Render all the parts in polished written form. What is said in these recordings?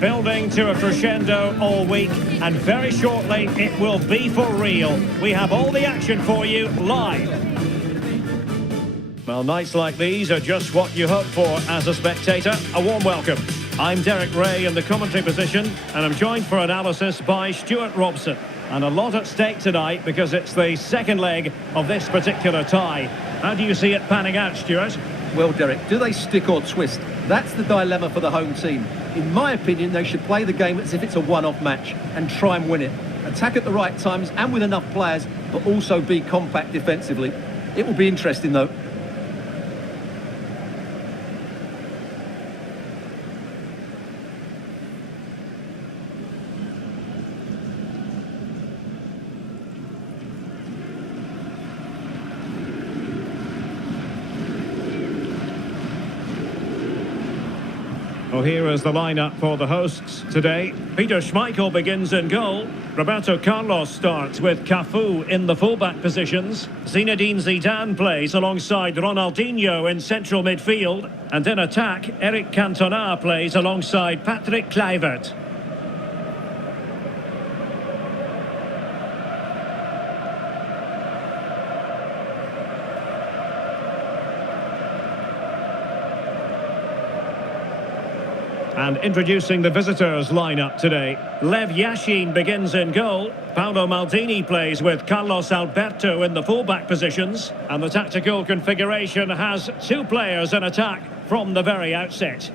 building to a crescendo all week, and very shortly it will be for real. We have all the action for you live. Well, nights like these are just what you hope for as a spectator. A warm welcome. I'm Derek Ray in the commentary position, and I'm joined for analysis by Stuart Robson. And a lot at stake tonight because it's the second leg of this particular tie. How do you see it panning out, Stuart? Well, Derek, do they stick or twist? That's the dilemma for the home team. In my opinion, they should play the game as if it's a one-off match and try and win it. Attack at the right times and with enough players, but also be compact defensively. It will be interesting, though. Well, here is the lineup for the hosts today. Peter Schmeichel begins in goal. Roberto Carlos starts with Cafu in the fullback positions. Zinedine Zidane plays alongside Ronaldinho in central midfield. And in attack, Eric Cantona plays alongside Patrick Kluivert. And introducing the visitors' lineup today. Yashin begins in goal. Paolo Maldini plays with Carlos Alberto in the fullback positions. And the tactical configuration has two players in attack from the very outset.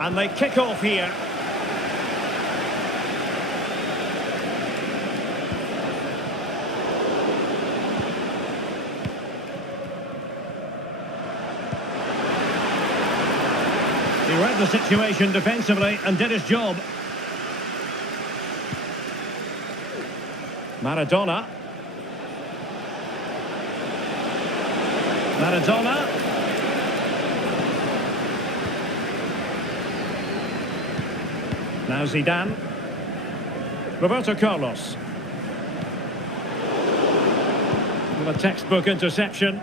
And they kick off here. He read the situation defensively and did his job. Maradona. Now Zidane. Roberto Carlos. With a textbook interception.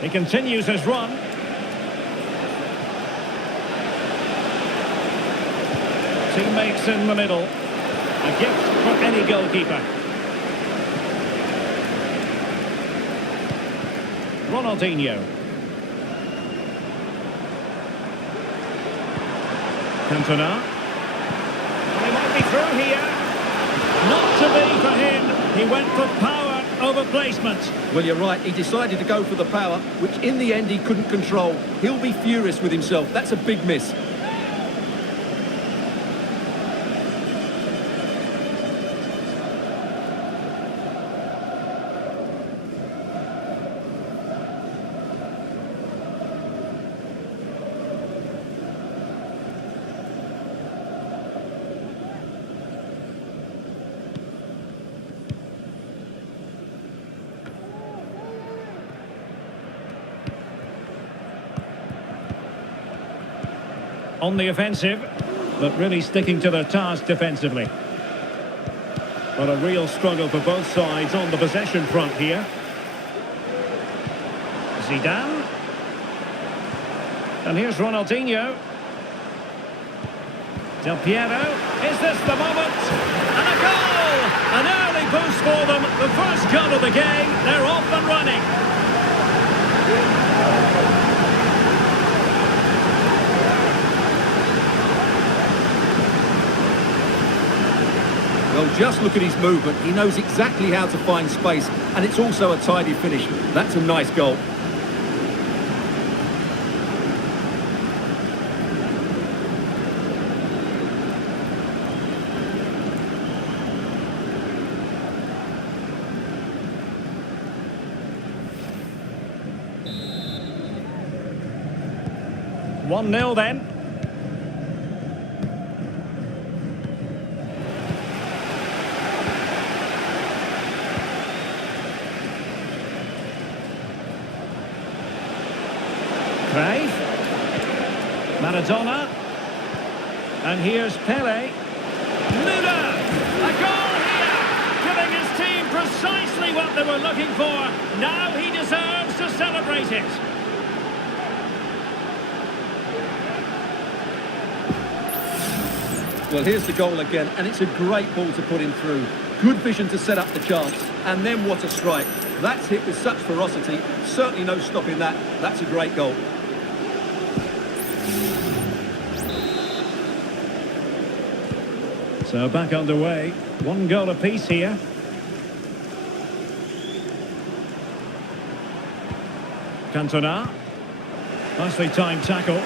He continues his run. Teammates in the middle. A gift for any goalkeeper. Ronaldinho. Cantona. He might be through here. Not to be for him. He went for power over placement. Well, you're right. He decided to go for the power, which in the end he couldn't control. He'll be furious with himself. That's a big miss. On the offensive, but really sticking to their task defensively. But a real struggle for both sides on the possession front here. Zidane. And here's Ronaldinho. Del Piero. Is this the moment? And a goal! An early boost for them. The first goal of the game. They're off and running. Well, just look at his movement. He knows exactly how to find space, and it's also a tidy finish. That's a nice goal. 1-0 then. Cruyff. Maradona. And here's Pelé. Müller! A goal here! Giving his team precisely what they were looking for. Now he deserves to celebrate it. Well, here's the goal again, and it's a great ball to put him through. Good vision to set up the chance, and then what a strike. That's hit with such ferocity, certainly no stopping that. That's a great goal. So back underway, 1 goal apiece here. Cantona. Nicely timed tackle.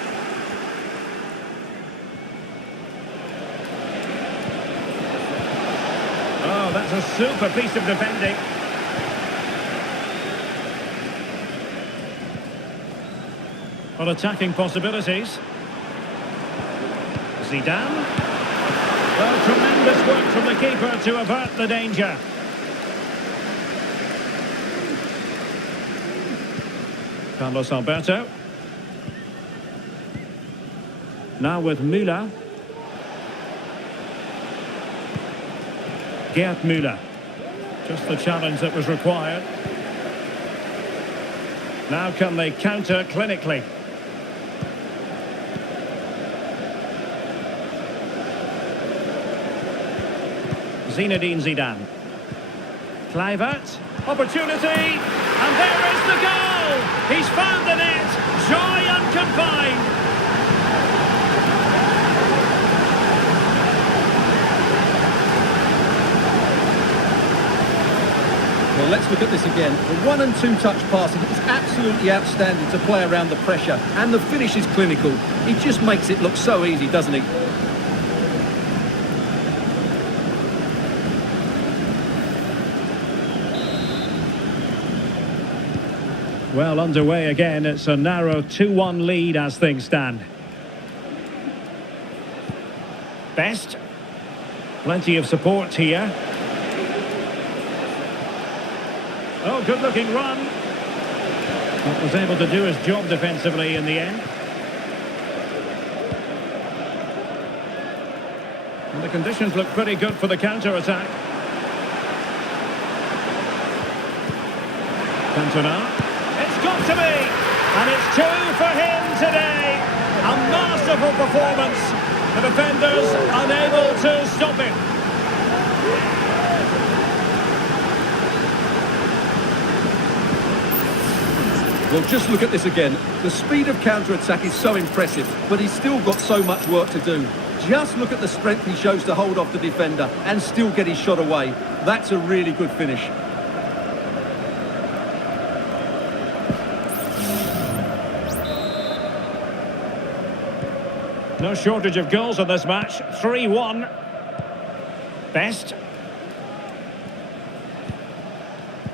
Oh, that's a super piece of defending. Well, attacking possibilities. Zidane. Well, tremendous work from the keeper to avert the danger. Carlos Alberto. Now with Müller. Gerd Müller. Just the challenge that was required. Now can they counter clinically? Zinedine Zidane. Kluivert. Opportunity. And there is the goal. He's found the net. Joy unconfined. Well, let's look at this again. The 1 and 2 touch passing is absolutely outstanding to play around the pressure. And the finish is clinical. He just makes it look so easy, doesn't he? Well, underway again. It's a narrow 2-1 lead as things stand. Best. Plenty of support here. Oh, good-looking run. But was able to do his job defensively in the end. And the conditions look pretty good for the counter-attack. Cantona. It's got to be! And it's 2 for him today. A masterful performance. The defenders unable to stop him. Well, just look at this again. The speed of counter-attack is so impressive, but he's still got so much work to do. Just look at the strength he shows to hold off the defender and still get his shot away. That's a really good finish. No shortage of goals in this match. 3-1. Best.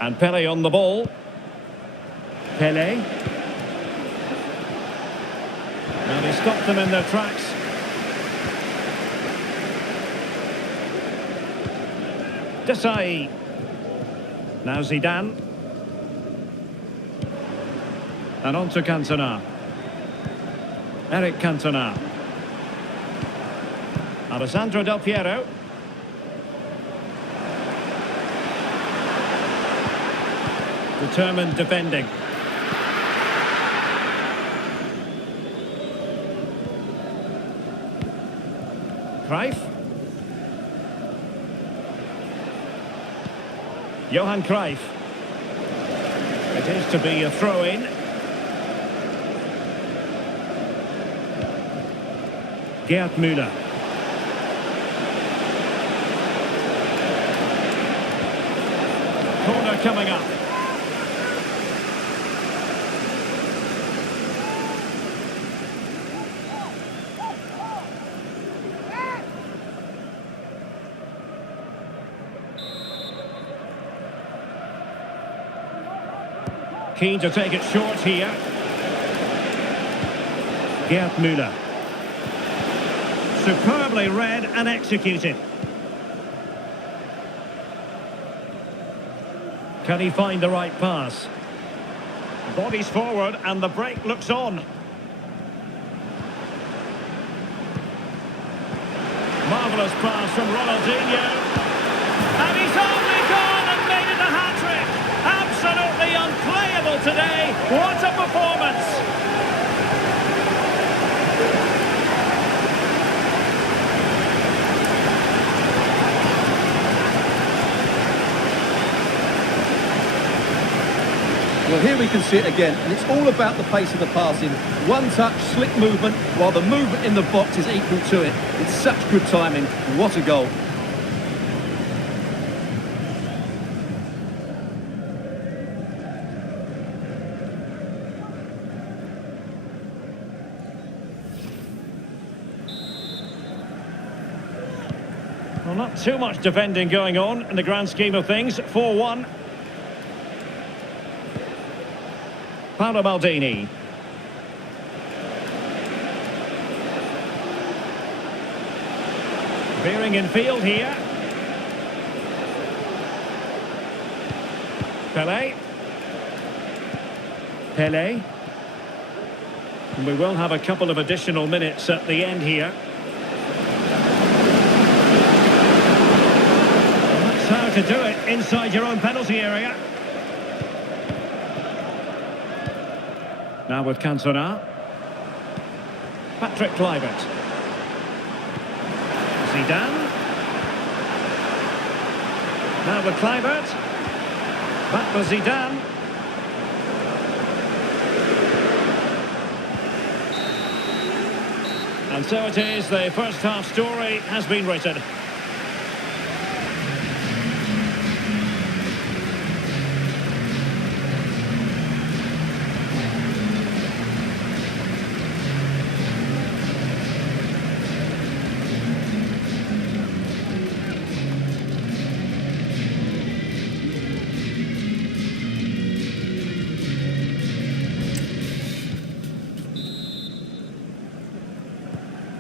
And Pelé on the ball. Pelé. And he stopped them in their tracks. Desailly. Now Zidane. And on to Cantona. Eric Cantona. Alessandro Del Piero. Determined defending. Cruyff. Johan Cruyff. It is to be a throw-in. Gerd Müller. Corner coming up. Keen to take it short here. Gerd Müller. Superbly read and executed. Can he find the right pass? Bodies forward and the break looks on. Marvellous pass from Ronaldinho. And he's only gone and made it a hat-trick. Absolutely unplayable today. What a performance. Well, here we can see it again, and it's all about the pace of the passing. One touch, slick movement, while the movement in the box is equal to it. It's such good timing. What a goal. Well, not too much defending going on in the grand scheme of things. 4-1. Paolo Maldini. Veering in field here. Pelé. Pelé. And we will have a couple of additional minutes at the end here. And that's how to do it inside your own penalty area. Now with Cantona. Patrick Kluivert. Zidane. Now with Kluivert. Back with Zidane. And so it is, the first half story has been written.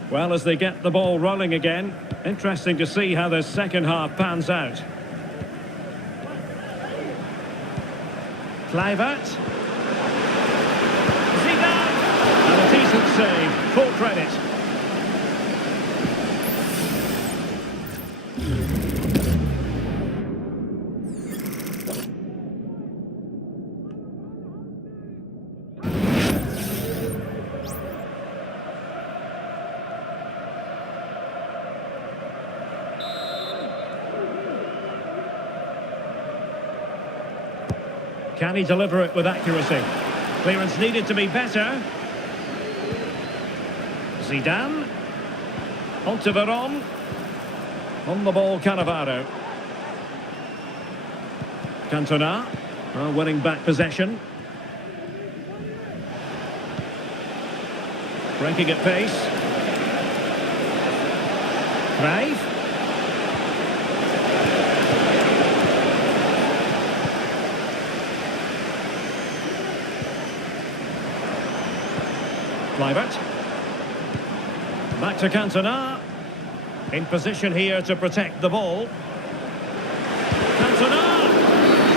Well, as they get the ball rolling again, interesting to see how the second half pans out. Kluivert. Zidane. And a decent save. Full credit. Can he deliver it with accuracy? Clearance needed to be better. Zidane. On to Veron. On the ball, Cannavaro. Cantona. Winning back possession. Breaking at pace. Cruyff. Kluivert. Back to Cantona. In position here to protect the ball. Cantona!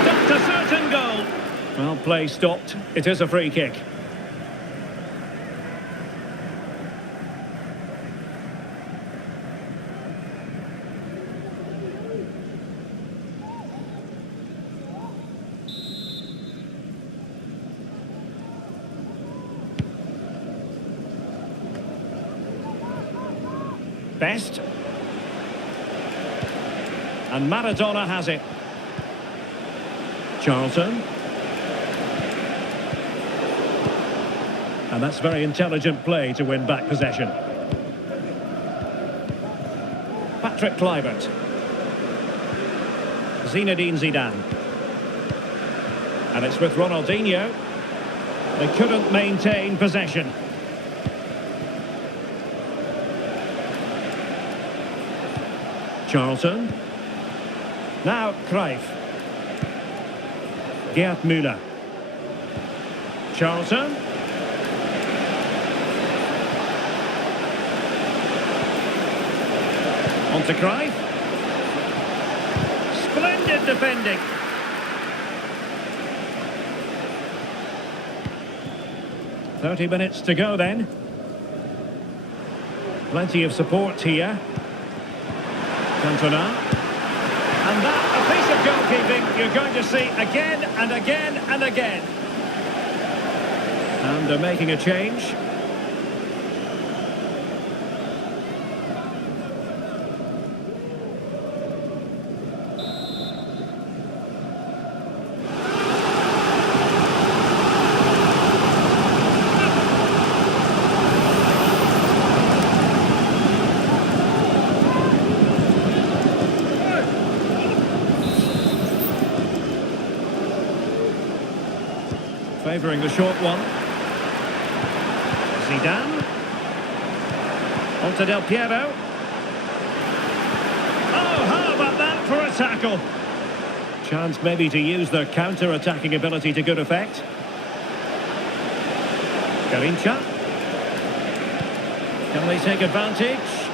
Stopped a certain goal. Well, play stopped. It is a free kick. Best. And Maradona has it. Charlton. And that's very intelligent play to win back possession. Patrick Kluivert. Zinedine Zidane. And it's with Ronaldinho. They couldn't maintain possession. Charlton. Now Cruyff. Gerd Müller. Charlton. On to Cruyff. Splendid defending. "30 minutes to go then. Plenty of support here. Cantona. And that, a piece of goalkeeping you're going to see again and again and again. And they're making a change. Favouring the short one. Zidane. On to Del Piero. Oh, how about that for a tackle? Chance maybe to use their counter-attacking ability to good effect. Garincha. Can they take advantage?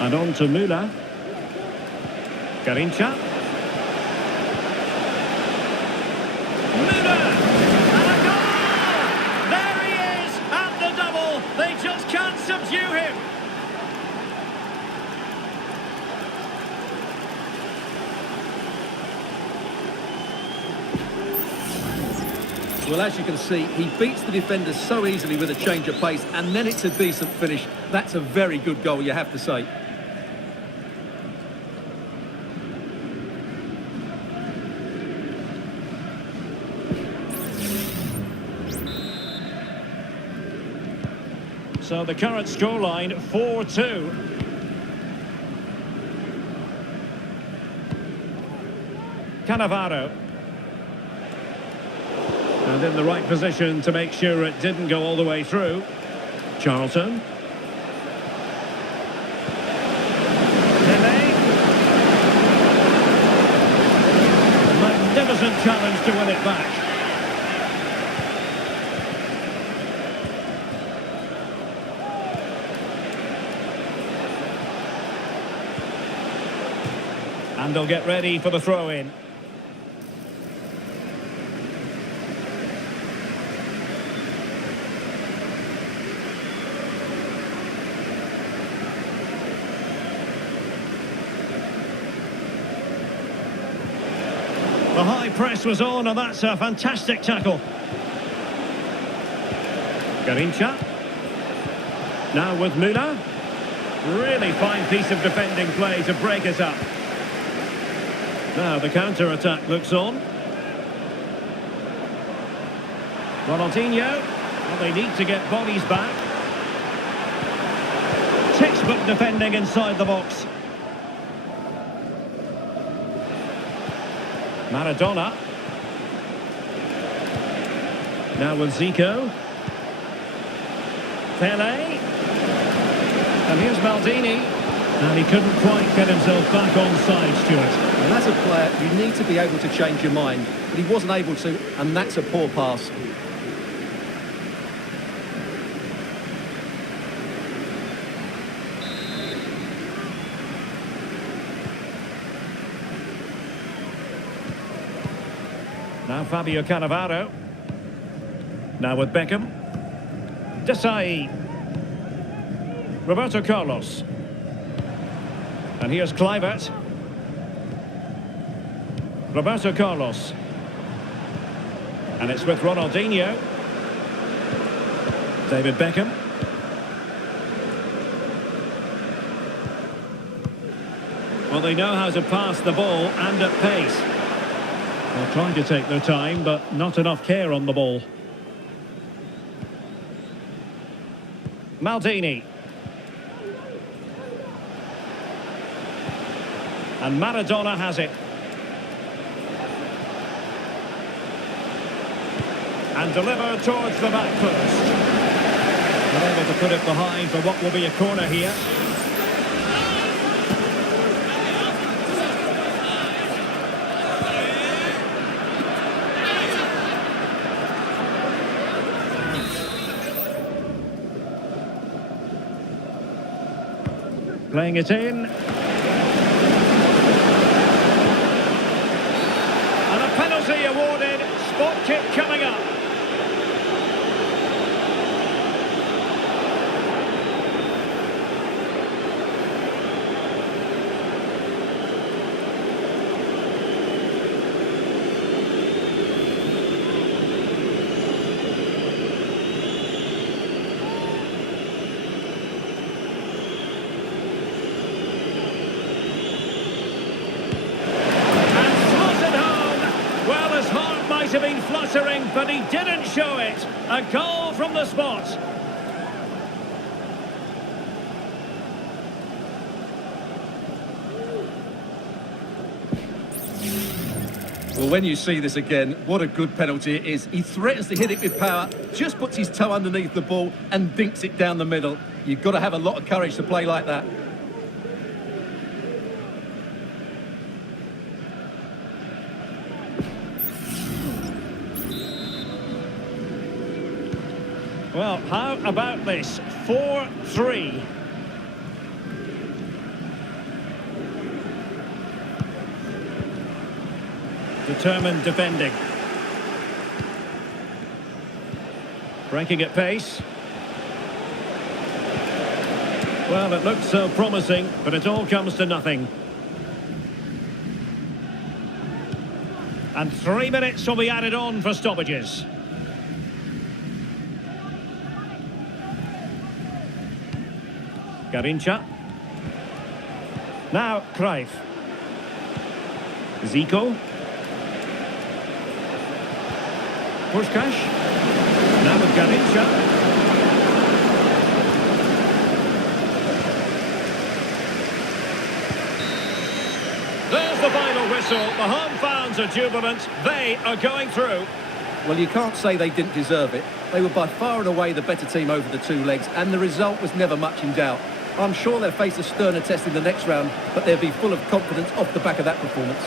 And on to Müller. Garincha. Müller! And a goal! There he is at the double. They just can't subdue him. Well, as you can see, he beats the defenders so easily with a change of pace, and then it's a decent finish. That's a very good goal, you have to say. So the current scoreline, 4-2. Cannavaro. And in the right position to make sure it didn't go all the way through. Charlton. Pelé. Magnificent challenge to win it back. And they'll get ready for the throw-in. The high press was on, and that's a fantastic tackle. Garincha. Now with Müller. Really fine piece of defending play to break it up. Now the counter-attack looks on. Ronaldinho. Well, they need to get bodies back. Textbook defending inside the box. Maradona. Now with Zico. Pelé. And here's Maldini. And he couldn't quite get himself back on side, Stuart. And as a player, you need to be able to change your mind. But he wasn't able to, and that's a poor pass. Now Fabio Cannavaro. Now with Beckham. Desailly. Roberto Carlos. And here's Kluivert. Roberto Carlos. And it's with Ronaldinho. David Beckham. Well, they know how to pass the ball and at pace. They're trying to take their time, but not enough care on the ball. Maldini. And Maradona has it. And delivered towards the back post. Unable to put it behind for what will be a corner here. Playing it in. And a penalty awarded. Spot kick coming up. Have been fluttering, but he didn't show it. A goal from the spot. Well, when you see this again, what a good penalty it is. He threatens to hit it with power, just puts his toe underneath the ball and dinks it down the middle. You've got to have a lot of courage to play like that. Well, how about this? 4-3. Determined defending. Breaking at pace. Well, it looks so promising, but it all comes to nothing. And 3 minutes will be added on for stoppages. Garincha. Now Cruyff. Zico. Puskás. Now with Garincha. There's the final whistle. The home fans are jubilant. They are going through. Well, you can't say they didn't deserve it. They were by far and away the better team over the two legs, and the result was never much in doubt. I'm sure they'll face a sterner test in the next round, but they'll be full of confidence off the back of that performance.